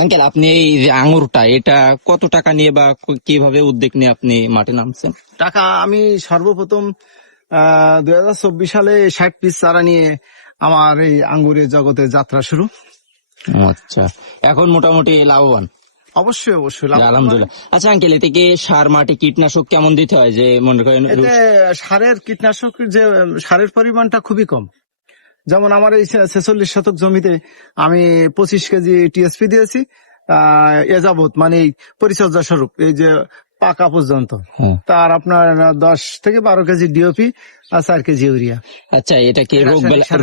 Uncle, আপনি এই যে আঙুরটা, এটা কত টাকা নিয়ে বা কিভাবে উদ্যোগ নিয়ে আপনি মাঠে নামছেন? টাকা আমি সর্বপ্রথম 2024 সালে 60 পিস চারা নিয়ে আমার এই আঙ্গুরের জগতে যাত্রা শুরু। আচ্ছা, এখন মোটামুটি লাভবান? অবশ্যই অবশ্যই লাভবান। আলহামদুলিল্লাহ। আচ্ছা আঙ্কেল, এতে কি সার, মাটি, কীটনাশক কেমন দিতে হয়? যে মনে করেন এতে সারের কীটনাশকের যে সারের পরিমাণটা খুবই কম। যেমন আমার এই 46 শতক জমিতে আমি 25 কেজি টিএসপি দিয়েছি এ যাবৎ, মানে এই পরিচর্যা স্বরূপ এই যে পাকা পর্যন্ত। হ্যাঁ। তার আপনার 10 থেকে 12 কেজি ডিওপি আর 4 কেজি ইউরিয়া। আচ্ছা, এটা কি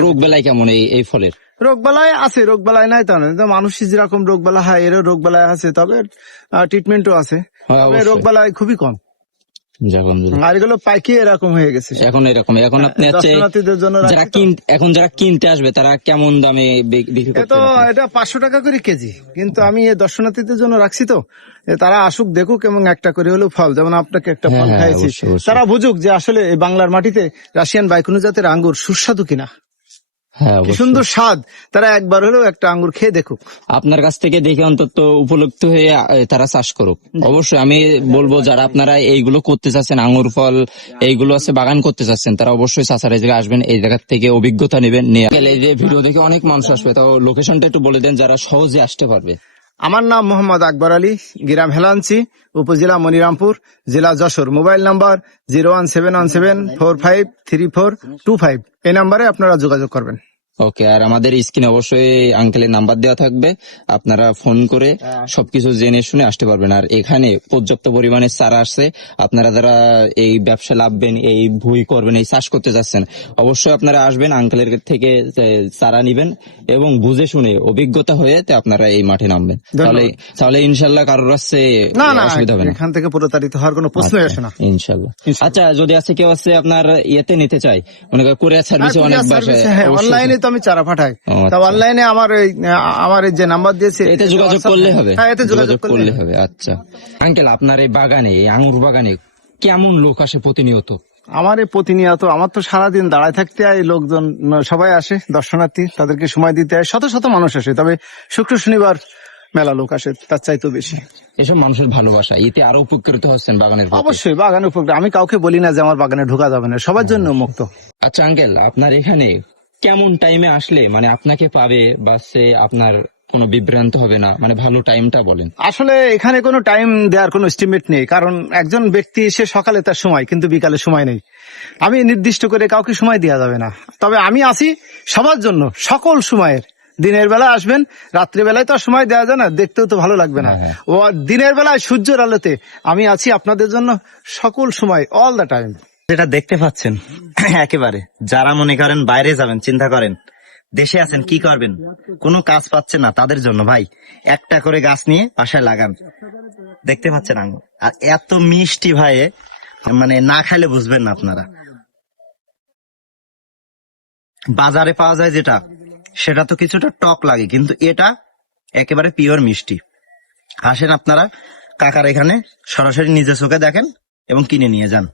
রোগ বেলায় কেমন এই ফলের? রোগ বালায় আছে, রোগ বালায় নাই তা নয়। মানুষের যেরকম রোগ বালা হয় এরও রোগ বালায় আছে, তবে ট্রিটমেন্টও আছে। হ্যাঁ, তবে অবশ্যই। রোগ বালায় খুবই কম। আলহামদুলিল্লাহ। আর এগুলো পাইকিয়ে এরকম হয়ে গেছে এখন এরকম। এখন আপনি হচ্ছে দর্শনার্থীদের জন্য যারা রাখছি তো। যারা কিনতে আসবে তারা কেমন দামে বিক্রি এ তো করতে? এটা 500 টাকা করে কেজি, কিন্তু আমি এই দর্শনার্থীদের জন্য রাখছি তো, তারা আসুক দেখুক এবং একটা করে হলেও ফল, যেমন আপনাকে একটা ফল হ্যাঁ, খাইছি, অবশ্যই, অবশ্যই। তারা বুঝুক যে আসলে এই বাংলার মাটিতে রাশিয়ান বাইকুনো জাতের আঙ্গুর সুস্বাদু কিনা, হ্যাঁ, কি অবশ্যই। সুন্দর স্বাদ। তারা একবার হলেও একটা আঙ্গুর খেয়ে দেখুক। আপনার কাছ থেকে দেখে অন্তত উপলব্ধ হয়ে তারা চাষ করুক। অবশ্যই আমি বলবো, যারা আপনারা এইগুলো করতে চাচ্ছেন, আঙ্গুর ফল এইগুলো আছে বাগান করতে চাচ্ছেন, তারা অবশ্যই চাচার এই জায়গায় আসবেন, এই জায়গা থেকে অভিজ্ঞতা নেবেন। নিয়ে এই যে ভিডিও দেখে অনেক মানুষ আসবে, তাও লোকেশনটা একটু বলে দেন যারা সহজে আসতে পারবে। আমার নাম মোহাম্মদ আকবর আলী, গ্রাম হেলাঞ্চি, উপজেলা মনিরামপুর, জেলা যশোর। Mobile number 01717453425। এই নাম্বারে আপনারা যোগাযোগ করবেন। ওকে, আর আমাদের স্ক্রিনে অবশ্যই আঙ্কেলের নাম্বার দেওয়া থাকবে, আপনারা ফোন করে সবকিছু জেনে শুনে আসতে পারবেন। আর এখানে পর্যাপ্ত পরিমাণে চারা আসছে, আপনারা যারা এই ব্যবসা লাভবেন, এই ভুই করবেন, এই চাষ করতে যাচ্ছেন, অবশ্যই আপনারা আসবেন, আঙ্কেলের থেকে চারা নিবেন এবং বুঝে শুনে অভিজ্ঞতা হয়ে আপনারা এই মাঠে নামবেন। তাহলে ইনশাল্লাহ কারোর কাছে না না, অসুবিধা হবে না। এখান থেকে প্রতারিত হওয়ার কোনো প্রশ্নই আসে না, ইনশাল্লাহ। আচ্ছা, যদি আছে কেউ আছে আপনার ইয়েতে নিতে চাই, মনে করেন কুরিয়ার সার্ভিসে অনেক বাসায় অনলাইনে তো আমি চারা পাঠাই। ও, তা আচ্ছা। অনলাইনে আমার এই যে নাম্বার দিয়েছে এতে যোগাযোগ করলে হবে? হ্যাঁ, এতে যোগাযোগ করলে হবে। আচ্ছা আঙ্কেল, আপনার এই বাগানে, এই আঙুর বাগানে কেমন লোক আসে প্রতিনিয়ত? আমার এই প্রতিনিয়ত, আমার তো সারাদিন দাঁড়ায় থাকতে হয়, লোকজন সবাই আসে দর্শনার্থী, তাদেরকে সময় দিতে হয়। শত শত মানুষ আসে, তবে শুক্র শনিবার মেলা লোক আসে, তার চাইতেও বেশি। এসব মানুষের ভালোবাসা, এতে আরো উপকৃত হচ্ছেন বাগানের প্রতি? অবশ্যই বাগানের উপর আমি কাউকে বলি না যে আমার বাগানে ঢোকা যাবে না, সবার জন্য মুক্ত। আচ্ছা আঙ্কেল, আপনার এখানে কেমন টাইমে আসলে মানে আপনাকে পাবে, বা সে আপনার কোনো বিভ্রান্ত হবে না, মানে ভালো টাইমটা বলেন। আসলে এখানে কোনো টাইম দেওয়ার কোনো এস্টিমেট নেই, কারণ একজন ব্যক্তি সে সকালে তার সময়, কিন্তু বিকালে সময় নেই। আমি নির্দিষ্ট করে কাউকে সময় দেওয়া যাবে না, তবে আমি আসি সবার জন্য, সকল সময়ের। দিনের বেলা আসবেন, রাত্রিবেলায় তো আর সময় দেওয়া যায় না, দেখতেও তো ভালো লাগবে না। হ্যাঁ। ও দিনের বেলায় সূর্যের আলোতে আমি আছি আপনাদের জন্য সকল সময়, অল দ্য টাইম। যেটা দেখতে পাচ্ছেন, একেবারে যারা মনে করেন বাইরে যাবেন, চিন্তা করেন দেশে আছেন কি করবেন, কোনো কাজ পাচ্ছেন না, তাদের জন্য ভাই একটা করে গাছ নিয়ে বাসায় লাগান। দেখতে পাচ্ছেন আঙ্গুর, আর এত মিষ্টি ভাই, মানে না খাইলে বুঝবেন না আপনারা। বাজারে পাওয়া যায় যেটা, সেটা তো কিছুটা টক লাগে, কিন্তু এটা একেবারে পিওর মিষ্টি। আসেন আপনারা কাকার এখানে সরাসরি নিজের চোখে দেখেন এবং কিনে নিয়ে যান।